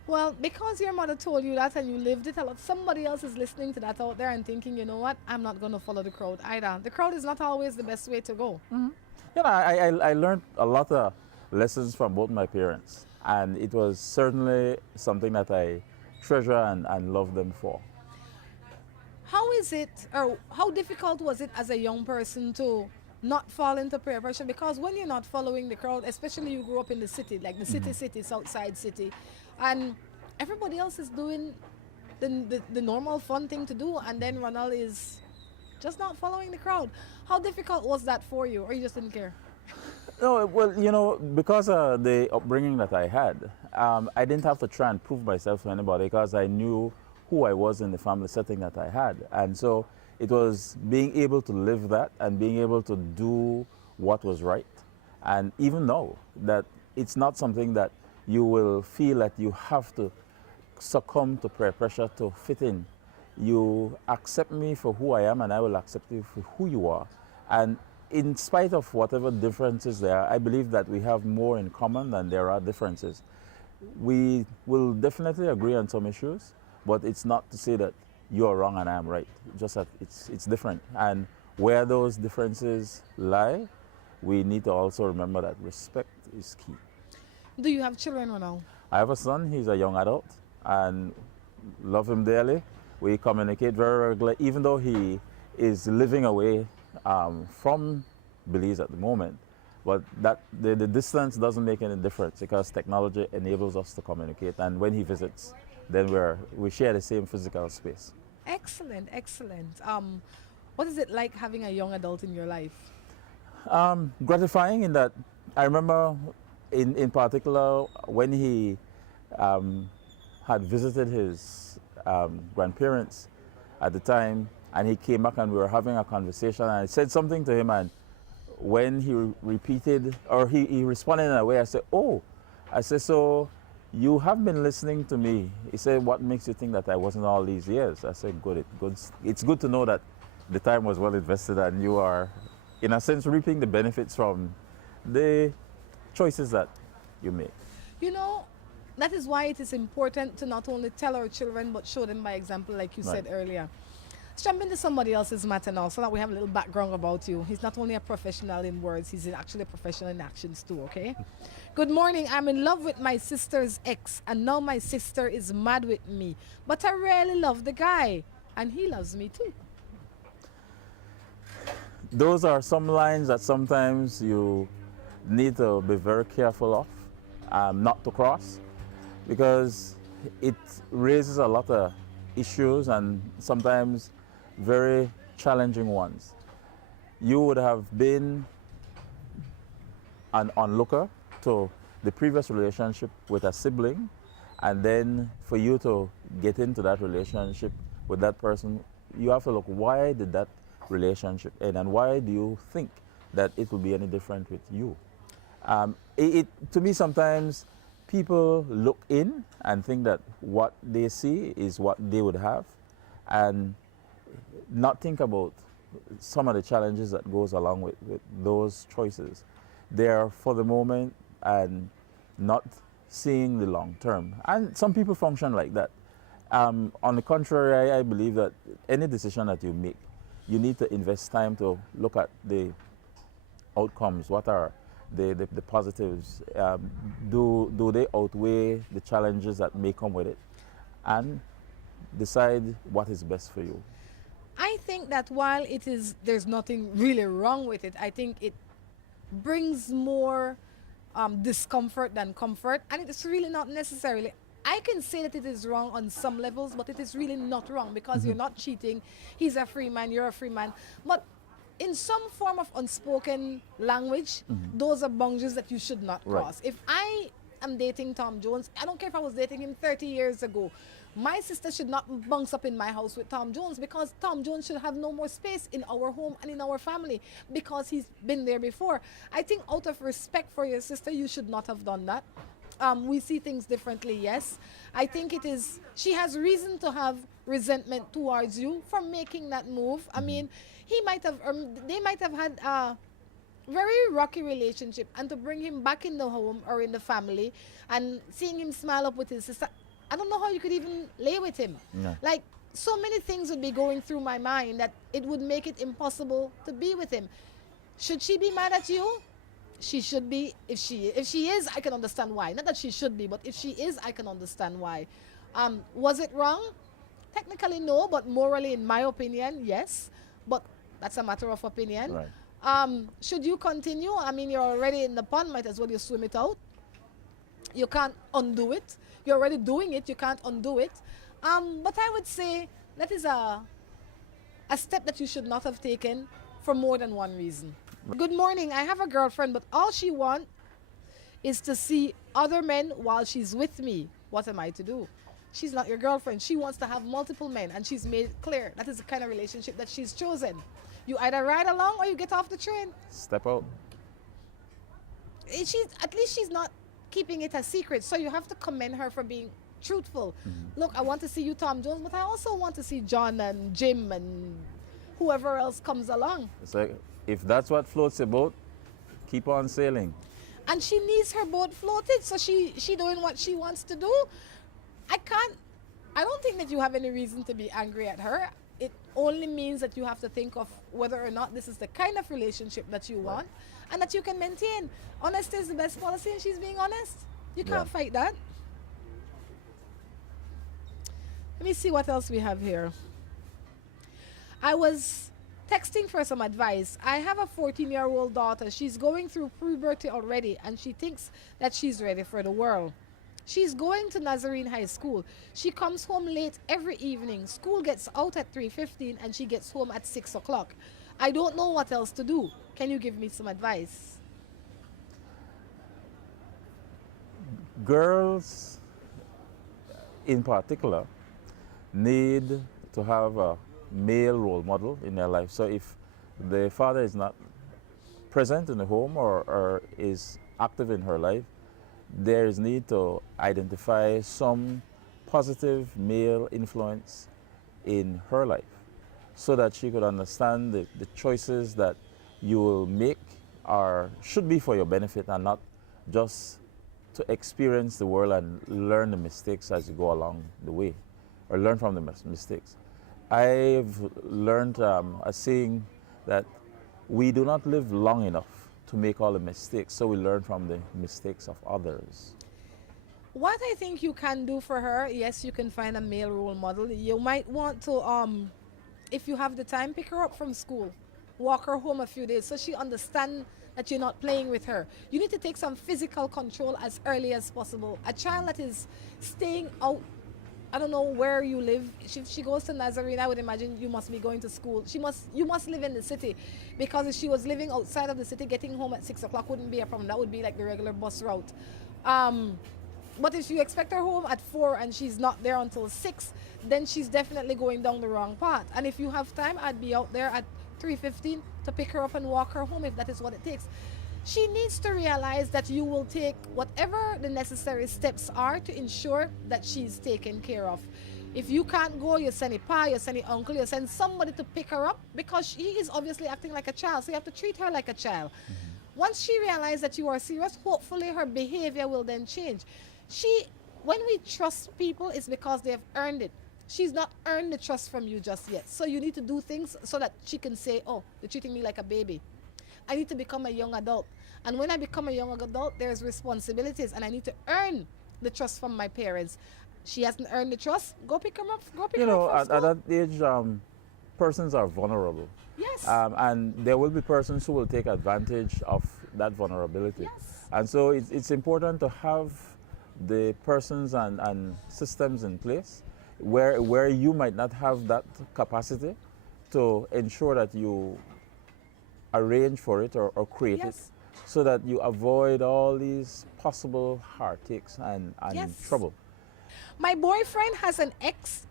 Well, because your mother told you that and you lived it a lot, somebody else is listening to that out there and thinking, you know what, I'm not going to follow the crowd either. The crowd is not always the best way to go. You know, I learned a lot of lessons from both my parents, and it was certainly something that I treasure and love them for. How is it, or how difficult was it as a young person to not fall into peer pressure? Because when you're not following the crowd, especially you grew up in the city, like the city, Southside city, and everybody else is doing the normal fun thing to do, and then Ronald is just not following the crowd. How difficult was that for you, or you just didn't care? No, well, you know, because of the upbringing that I had, I didn't have to try and prove myself to anybody because I knew who I was in the family setting that I had. And so it was being able to live that and being able to do what was right. And even know that it's not something that you will feel that you have to succumb to peer pressure to fit in. You accept me for who I am and I will accept you for who you are. And in spite of whatever differences there are, I believe that we have more in common than there are differences. We will definitely agree on some issues, but it's not to say that you're wrong and I'm right. Just that it's different. And where those differences lie, we need to also remember that respect is key. Do you have children, Ronald? I have a son, he's a young adult, and love him dearly. We communicate very regularly, even though he is living away from Belize at the moment. But that the distance doesn't make any difference because technology enables us to communicate. And when he visits, then we share the same physical space. Excellent, excellent. What is it like having a young adult in your life? Gratifying in that I remember in particular when he had visited his grandparents at the time, and he came back and we were having a conversation, and I said something to him, and when he repeated, or he responded in a way, I said, oh, I said, so you have been listening to me. He said, what makes you think that I wasn't all these years? I said, good. It's good to know that the time was well invested and you are, in a sense, reaping the benefits from the choices that you make. You know, that is why it is important to not only tell our children, but show them by example, like you said earlier. Let's jump into somebody else's matter now so that we have a little background about you. He's not only a professional in words, he's actually a professional in actions too, okay? Good morning. I'm in love with my sister's ex, and now my sister is mad with me. But I really love the guy, and he loves me too. Those are some lines that sometimes you need to be very careful of, not to cross, because it raises a lot of issues and sometimes very challenging ones. You would have been an onlooker to the previous relationship with a sibling, and then for you to get into that relationship with that person, you have to look, why did that relationship end, and why do you think that it will be any different with you? To me, sometimes people look in and think that what they see is what they would have, and not think about some of the challenges that goes along with those choices. They're for the moment and not seeing the long term. And some people function like that. On the contrary, I believe that any decision that you make, you need to invest time to look at the outcomes. What are the positives? Do they outweigh the challenges that may come with it? And decide what is best for you. I think that while there's nothing really wrong with it, I think it brings more discomfort than comfort, and it's really not necessarily. I can say that it is wrong on some levels, but it is really not wrong because you're not cheating. He's a free man, you're a free man. But in some form of unspoken language, those are boundaries that you should not cross. If I am dating Tom Jones, I don't care if I was dating him 30 years ago, my sister should not bounce up in my house with Tom Jones, because Tom Jones should have no more space in our home and in our family because he's been there before. I think out of respect for your sister, you should not have done that. We see things differently, yes. I think she has reason to have resentment towards you for making that move. I mean, they might have had a very rocky relationship, and to bring him back in the home or in the family and seeing him smile up with his sister, I don't know how you could even lay with him. No. Like, so many things would be going through my mind that it would make it impossible to be with him. Should she be mad at you? She should be. If she is, I can understand why. Not that she should be, but if she is, I can understand why. Was it wrong? Technically, no, but morally, in my opinion, yes. But that's a matter of opinion. Right. Should you continue? I mean, you're already in the pond, might as well you swim it out. You can't undo it. You're already doing it, you can't undo it. But I would say that is a step that you should not have taken for more than one reason. Good morning, I have a girlfriend, but all she wants is to see other men while she's with me. What am I to do? She's not your girlfriend. She wants to have multiple men, and she's made it clear that is the kind of relationship that she's chosen. You either ride along or you get off the train. Step out. At least she's not keeping it a secret, so you have to commend her for being truthful. Look, I want to see you, Tom Jones, but I also want to see John and Jim and whoever else comes along. It's like, if that's what floats your boat, keep on sailing. And she needs her boat floated, so she doing what she wants to do. I don't think that you have any reason to be angry at her. It only means that you have to think of whether or not this is the kind of relationship that you want and that you can maintain. Honesty is the best policy, and she's being honest. You can't fight that. Let me see what else we have here. I was texting for some advice. I have a 14-year-old daughter. She's going through puberty already, and she thinks that she's ready for the world. She's going to Nazarene High School. She comes home late every evening. School gets out at 3:15 and she gets home at 6 o'clock. I don't know what else to do. Can you give me some advice? Girls, in particular, need to have a male role model in their life. So if the father is not present in the home or is active in her life, there is need to identify some positive male influence in her life so that she could understand the choices that you will make should be for your benefit and not just to experience the world and learn the mistakes as you go along the way, or learn from the mistakes. I've learned a saying that we do not live long enough to make all the mistakes, so we learn from the mistakes of others. What I think you can do for her, yes, you can find a male role model. You might want to, if you have the time, pick her up from school, walk her home a few days so she understands that you're not playing with her. You need to take some physical control as early as possible. A child that is staying out, I don't know where you live. If she goes to Nazarene, I would imagine you must be going to school. You must live in the city, because if she was living outside of the city, getting home at 6 o'clock wouldn't be a problem. That would be like the regular bus route. But if you expect her home at 4 and she's not there until 6, then she's definitely going down the wrong path. And if you have time, I'd be out there at 3:15 to pick her up and walk her home if that is what it takes. She needs to realize that you will take whatever the necessary steps are to ensure that she's taken care of. If you can't go, you send a pa, you send an uncle, you send somebody to pick her up, because she is obviously acting like a child, so you have to treat her like a child. Once she realizes that you are serious, hopefully her behavior will then change. When we trust people, it's because they have earned it. she's not earned the trust from you just yet. So you need to do things so that she can say, oh, you're treating me like a baby. I need to become a young adult. And when I become a young adult, there's responsibilities, and I need to earn the trust from my parents. She hasn't earned the trust, go pick her up. Go pick You her know, up from at school. that age, persons are vulnerable. Yes. And there will be persons who will take advantage of that vulnerability. Yes. And so it's important to have the persons and systems in place where you might not have that capacity to ensure that you arrange for it or create it, Yes. so that you avoid all these possible heartaches and Yes. trouble. My boyfriend has an ex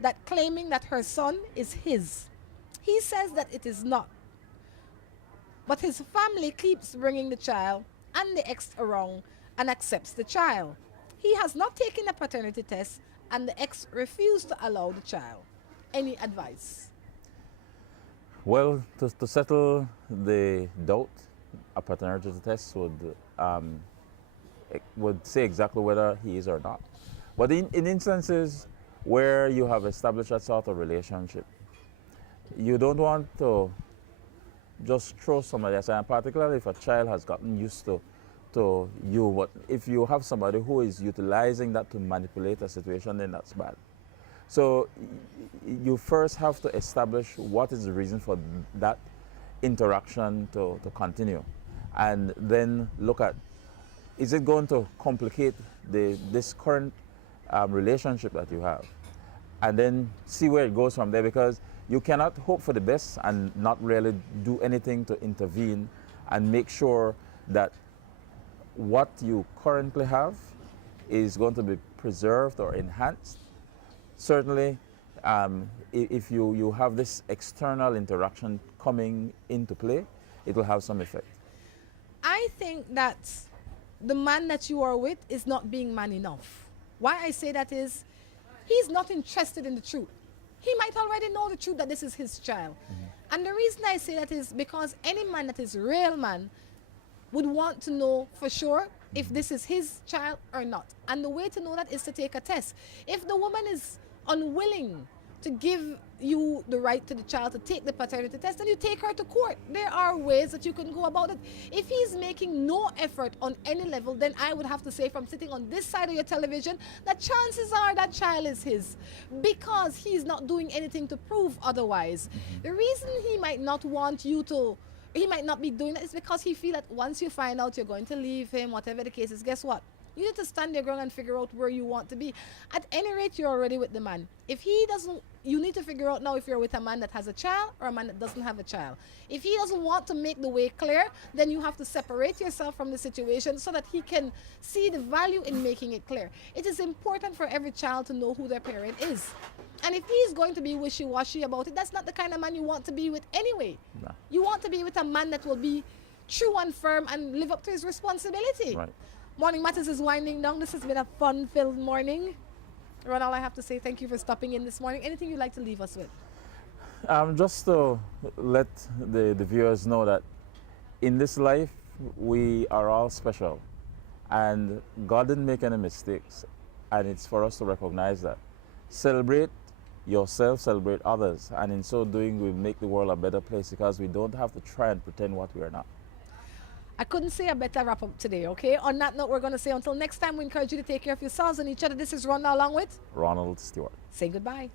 that claiming that her son is his. He says that it is not. But his family keeps bringing the child and the ex around and accepts the child. He has not taken a paternity test, and the ex refused to allow the child. Any advice? Well, to settle the doubt, a paternity test would say exactly whether he is or not. But in instances where you have established that sort of relationship, you don't want to just throw somebody aside, and particularly if a child has gotten used to you. But if you have somebody who is utilizing that to manipulate a situation, then that's bad. So you first have to establish what is the reason for that interaction to continue, and then look at, is it going to complicate this current relationship that you have, and then see where it goes from there, because you cannot hope for the best and not really do anything to intervene and make sure that what you currently have is going to be preserved or enhanced. Certainly, if you have this external interaction coming into play, it will have some effect. I think that the man that you are with is not being man enough. Why I say that is, he's not interested in the truth. He might already know the truth that this is his child. And the reason I say that is because any man that is a real man would want to know for sure if this is his child or not. And the way to know that is to take a test. If the woman is unwilling to give you the right to the child to take the paternity test, then you take her to court. There are ways that you can go about it. If he's making no effort on any level, then I would have to say, from sitting on this side of your television, that chances are that child is his, because he's not doing anything to prove otherwise. The reason he might not want you to, he might not be doing that, is because he feels that once you find out you're going to leave him, whatever the case is, guess what? You need to stand your ground and figure out where you want to be. At any rate, you're already with the man. If he doesn't, you need to figure out now if you're with a man that has a child or a man that doesn't have a child. If he doesn't want to make the way clear, then you have to separate yourself from the situation so that he can see the value in making it clear. It is important for every child to know who their parent is. And if he's going to be wishy-washy about it, that's not the kind of man you want to be with anyway. No. You want to be with a man that will be true and firm and live up to his responsibility. Right. Morning Matters is winding down. This has been a fun-filled morning. Ronald, I have to say thank you for stopping in this morning. Anything you'd like to leave us with? Just to let the viewers know that in this life, we are all special. And God didn't make any mistakes. And it's for us to recognize that. Celebrate yourself, celebrate others. And in so doing, we'll make the world a better place, because we don't have to try and pretend what we are not. I couldn't say a better wrap up today, okay? On that note, we're going to say until next time, we encourage you to take care of yourselves and each other. This is Rhonda along with Ronald, Stuart. Say goodbye.